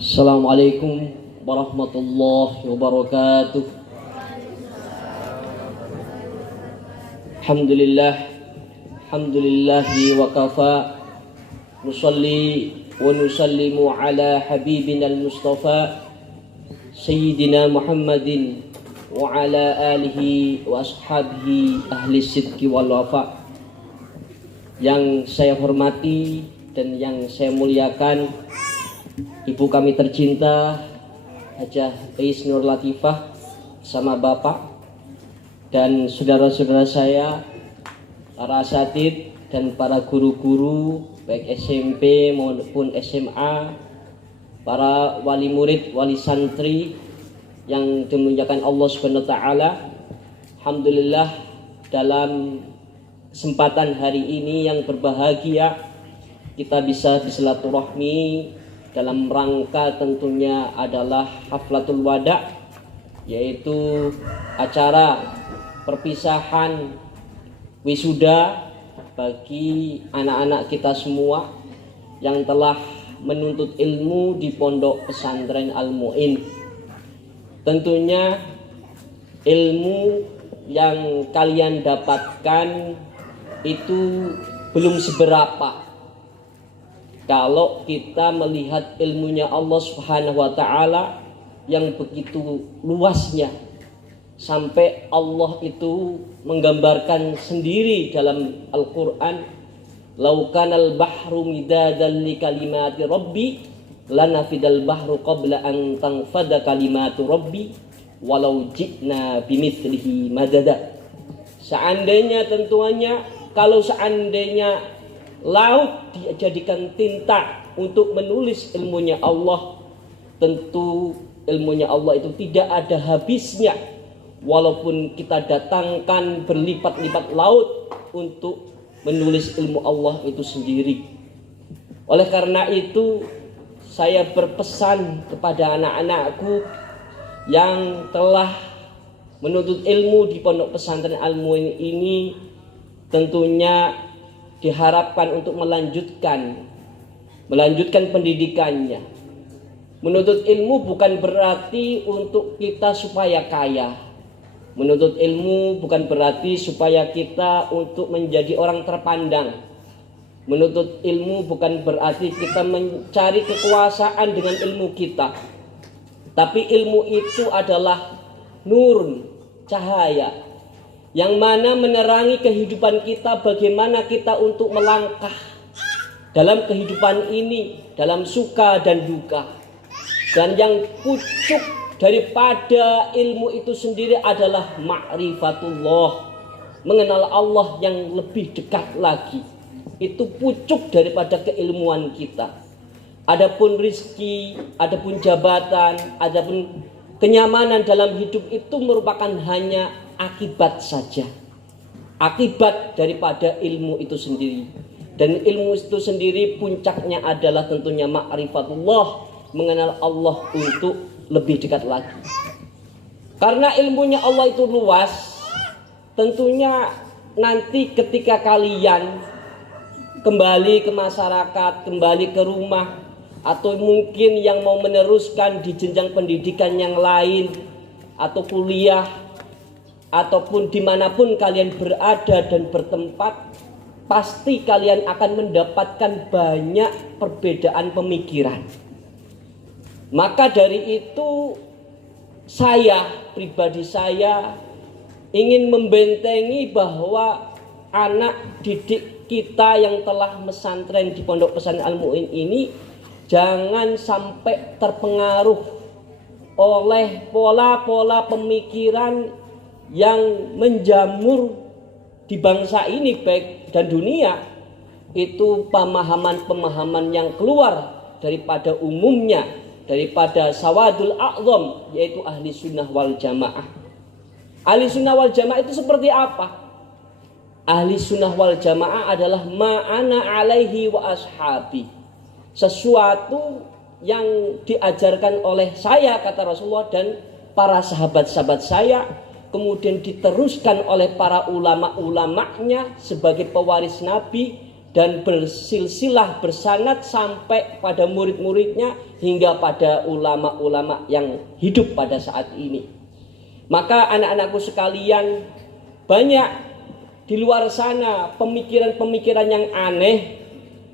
Assalamualaikum warahmatullahi wabarakatuh. Alhamdulillahi wa kafa. Nusalli wa nusallimu ala habibina al-mustafa Sayyidina Muhammadin wa ala alihi wa ashabihi ahli sidqi wal wafa. Yang saya hormati dan yang saya muliakan Ibu kami tercinta Hajah Ais Nur Latifah sama Bapak dan saudara-saudara saya, para asatidz dan para guru-guru baik SMP maupun SMA, para wali murid, wali santri yang dimuliakan Allah Subhanahu wa taala. Alhamdulillah, dalam kesempatan hari ini yang berbahagia kita bisa bersilaturahmi dalam rangka tentunya adalah haflatul wada, yaitu acara perpisahan wisuda bagi anak-anak kita semua yang telah menuntut ilmu di Pondok Pesantren Al-Mu'in. Tentunya ilmu yang kalian dapatkan itu belum seberapa kalau kita melihat ilmunya Allah Subhanahu wa taala yang begitu luasnya, sampai Allah itu menggambarkan sendiri dalam Al-Qur'an, "Lau kanal bahru midadan li kalimati rabbi lanafidal bahru qabla an tanfada kalimatu rabbi walau ji'na bimithlihi madada." Seandainya kalau seandainya laut dijadikan tinta untuk menulis ilmunya Allah, tentu ilmunya Allah itu tidak ada habisnya, walaupun kita datangkan berlipat-lipat laut untuk menulis ilmu Allah itu sendiri. Oleh karena itu saya berpesan kepada anak-anakku yang telah menuntut ilmu di Pondok Pesantren Al-Mu'in ini, tentunya diharapkan untuk melanjutkan pendidikannya. Menuntut ilmu bukan berarti untuk kita supaya kaya. Menuntut ilmu bukan berarti supaya kita untuk menjadi orang terpandang. Menuntut ilmu bukan berarti kita mencari kekuasaan dengan ilmu kita. Tapi ilmu itu adalah nur, cahaya yang mana menerangi kehidupan kita, bagaimana kita untuk melangkah dalam kehidupan ini, dalam suka dan duka. Dan yang pucuk daripada ilmu itu sendiri adalah ma'rifatullah, mengenal Allah yang lebih dekat lagi. Itu pucuk daripada keilmuan kita. Adapun rizki, adapun jabatan, adapun kenyamanan dalam hidup itu merupakan hanya akibat saja, akibat daripada ilmu itu sendiri. Dan ilmu itu sendiri puncaknya adalah tentunya ma'rifatullah, mengenal Allah untuk lebih dekat lagi. Karena ilmunya Allah itu luas, tentunya nanti ketika kalian kembali ke masyarakat, kembali ke rumah, atau mungkin yang mau meneruskan di jenjang pendidikan yang lain atau kuliah, ataupun dimanapun kalian berada dan bertempat, pasti kalian akan mendapatkan banyak perbedaan pemikiran. Maka dari itu pribadi saya ingin membentengi bahwa anak didik kita yang telah mesantren di Pondok Pesantren Al-Mu'in ini jangan sampai terpengaruh oleh pola-pola pemikiran yang menjamur di bangsa ini baik dan dunia. Itu pemahaman-pemahaman yang keluar daripada umumnya, daripada sawadul a'zam, yaitu ahli sunnah wal jamaah. Ahli sunnah wal jamaah itu seperti apa? Ahli sunnah wal jamaah adalah ma'ana alaihi wa ashabi, sesuatu yang diajarkan oleh saya, kata Rasulullah, dan para sahabat-sahabat saya, kemudian diteruskan oleh para ulama-ulamanya sebagai pewaris Nabi, dan bersilsilah bersanad sampai pada murid-muridnya hingga pada ulama-ulama yang hidup pada saat ini. Maka anak-anakku sekalian, banyak di luar sana pemikiran-pemikiran yang aneh,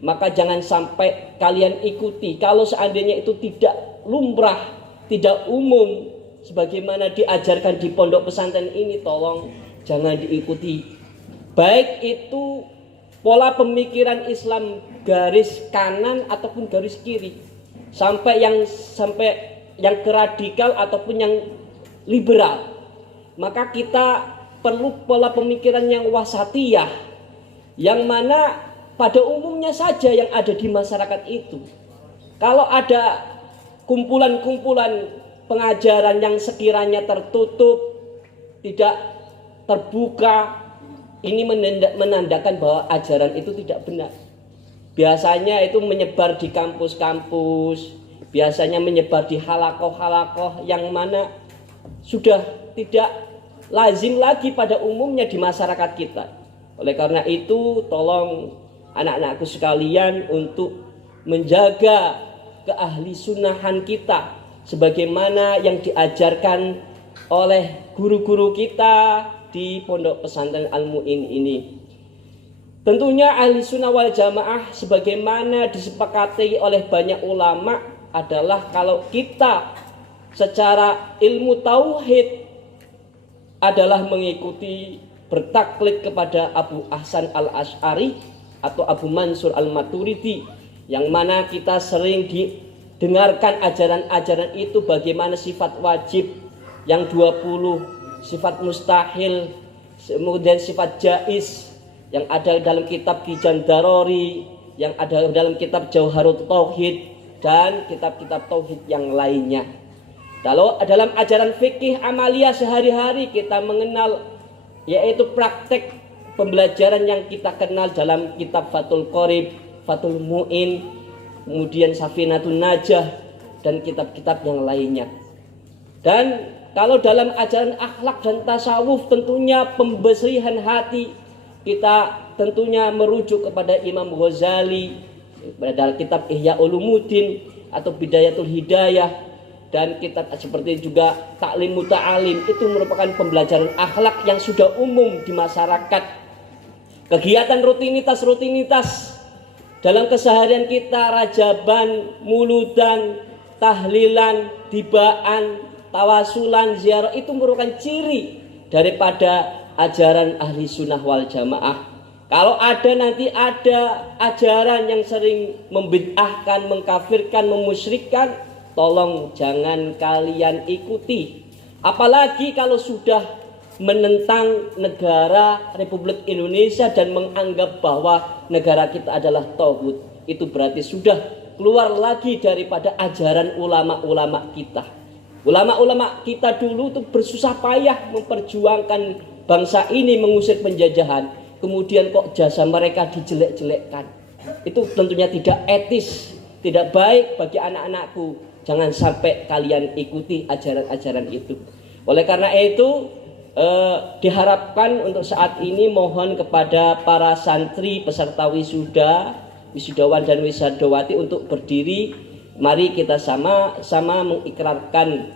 maka jangan sampai kalian ikuti. Kalau seandainya itu tidak lumrah, tidak umum sebagaimana diajarkan di pondok pesantren ini, tolong jangan diikuti. Baik itu pola pemikiran Islam garis kanan ataupun garis kiri, sampai yang keradikal ataupun yang liberal. Maka kita perlu pola pemikiran yang wasatiyah, yang mana pada umumnya saja yang ada di masyarakat itu. Kalau ada kumpulan-kumpulan pengajaran yang sekiranya tertutup, tidak terbuka, ini menandakan bahwa ajaran itu tidak benar. Biasanya itu menyebar di kampus-kampus, biasanya menyebar di halakoh-halakoh yang mana sudah tidak lazim lagi pada umumnya di masyarakat kita. Oleh karena itu, tolong anak-anakku sekalian untuk menjaga keahli sunahan kita sebagaimana yang diajarkan oleh guru-guru kita di Pondok Pesantren Al-Mu'in ini. Tentunya ahli sunnah wal jamaah sebagaimana disepakati oleh banyak ulama adalah kalau kita secara ilmu tauhid adalah mengikuti bertaklid kepada Abu Hasan Al-Asy'ari atau Abu Mansur Al-Maturidi, yang mana kita sering didengarkan ajaran-ajaran itu bagaimana sifat wajib yang 20, sifat mustahil, kemudian sifat jaiz yang ada dalam kitab Kijan Darori, yang ada dalam kitab Jauharut Tauhid dan kitab-kitab tauhid yang lainnya. Kalau dalam ajaran fikih amaliyah sehari-hari kita mengenal yaitu praktek pembelajaran yang kita kenal dalam kitab Fathul Qorib, Fathul Mu'in, kemudian Safinatun Najah dan kitab-kitab yang lainnya. Dan kalau dalam ajaran akhlak dan tasawuf tentunya pembesrihan hati, kita tentunya merujuk kepada Imam Ghazali pada kitab Ihya Ulumuddin atau Bidayatul Hidayah, dan kitab seperti juga Ta'lim Muta'alim. Itu merupakan pembelajaran akhlak yang sudah umum di masyarakat. Kegiatan rutinitas dalam keseharian kita, rajaban, muludan, tahlilan, dibaan, tawasulan, ziarah, itu merupakan ciri daripada ajaran ahli sunnah wal jamaah. Kalau nanti ada ajaran yang sering membid'ahkan, mengkafirkan, memusyrikkan, tolong jangan kalian ikuti. Apalagi kalau sudah menentang negara Republik Indonesia dan menganggap bahwa negara kita adalah tauhid. Itu berarti sudah keluar lagi daripada ajaran ulama-ulama kita. Ulama-ulama kita dulu itu bersusah payah memperjuangkan bangsa ini mengusir penjajahan. Kemudian kok jasa mereka dijelek-jelekkan. Itu tentunya tidak etis, tidak baik bagi anak-anakku. Jangan sampai kalian ikuti ajaran-ajaran itu. Oleh karena itu diharapkan untuk saat ini mohon kepada para santri peserta wisudawan dan wisudawati untuk berdiri. Mari kita sama-sama mengikrarkan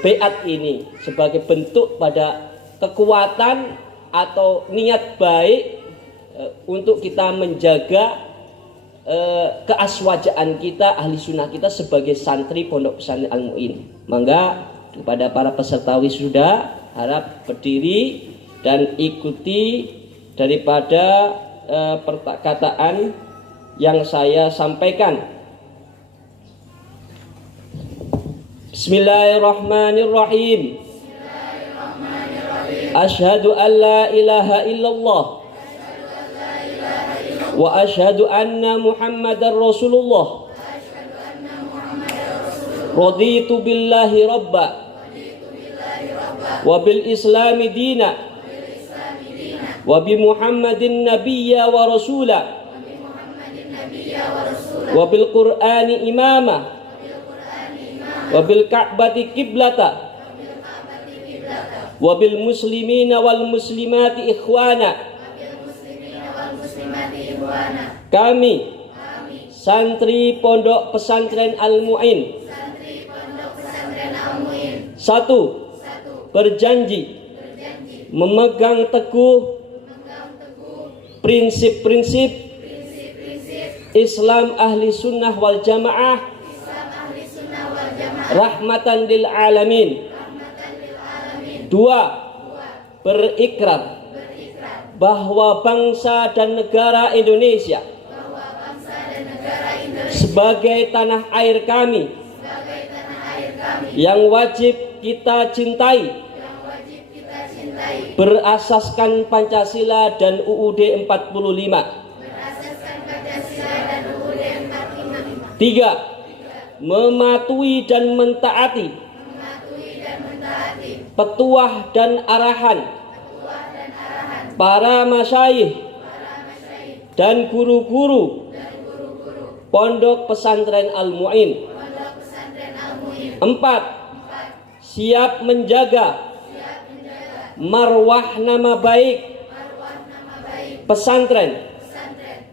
baiat ini sebagai bentuk pada kekuatan atau niat baik untuk kita menjaga keaswajaan kita, ahli sunnah kita sebagai santri Pondok Pesantren Al-Mu'in. Mangga kepada para peserta wisuda harap berdiri dan ikuti daripada perkataan yang saya sampaikan. Bismillahirrahmanirrahim. Asyhadu an la ilaha illallah wa asyhadu anna Muhammadar Rasulullah. Raditu billahi rabba wa bil islami dina wa bi Muhammadin nabiyya wa rasula wa bil Qur'ani imama wa bil Ka'bati qiblata wabil muslimina wal muslimati ikhwana Kami santri Pondok Pesantren Al-Mu'in. Satu, berjanji memegang teguh prinsip-prinsip Islam ahli sunnah wal jamaah rahmatan lil alamin. Dua, berikrar bahwa bangsa dan negara Indonesia sebagai tanah air kami yang wajib kita cintai berasaskan Pancasila dan UUD 45. Tiga, mematuhi dan mentaati petuah dan arahan para masyayikh dan guru-guru Pondok Pesantren Al-Mu'in. Empat, siap menjaga marwah nama baik pesantren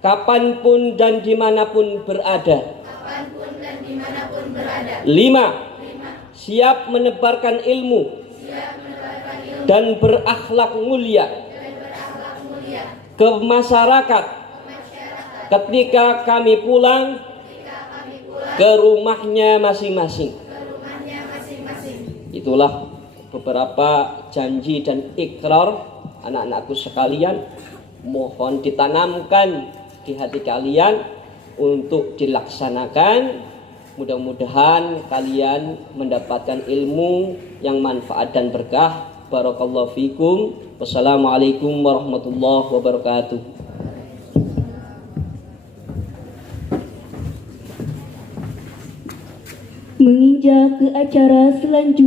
kapanpun dan dimanapun berada. Lima, siap menebarkan ilmu dan berakhlak mulia ke masyarakat ketika kami pulang ke rumahnya masing-masing. Itulah beberapa janji dan ikrar anak-anakku sekalian, mohon ditanamkan di hati kalian untuk dilaksanakan. Mudah-mudahan kalian mendapatkan ilmu yang manfaat dan berkah. Barakallahu fikum. Wassalamualaikum warahmatullahi wabarakatuh. Menginjak ke acara selanjutnya.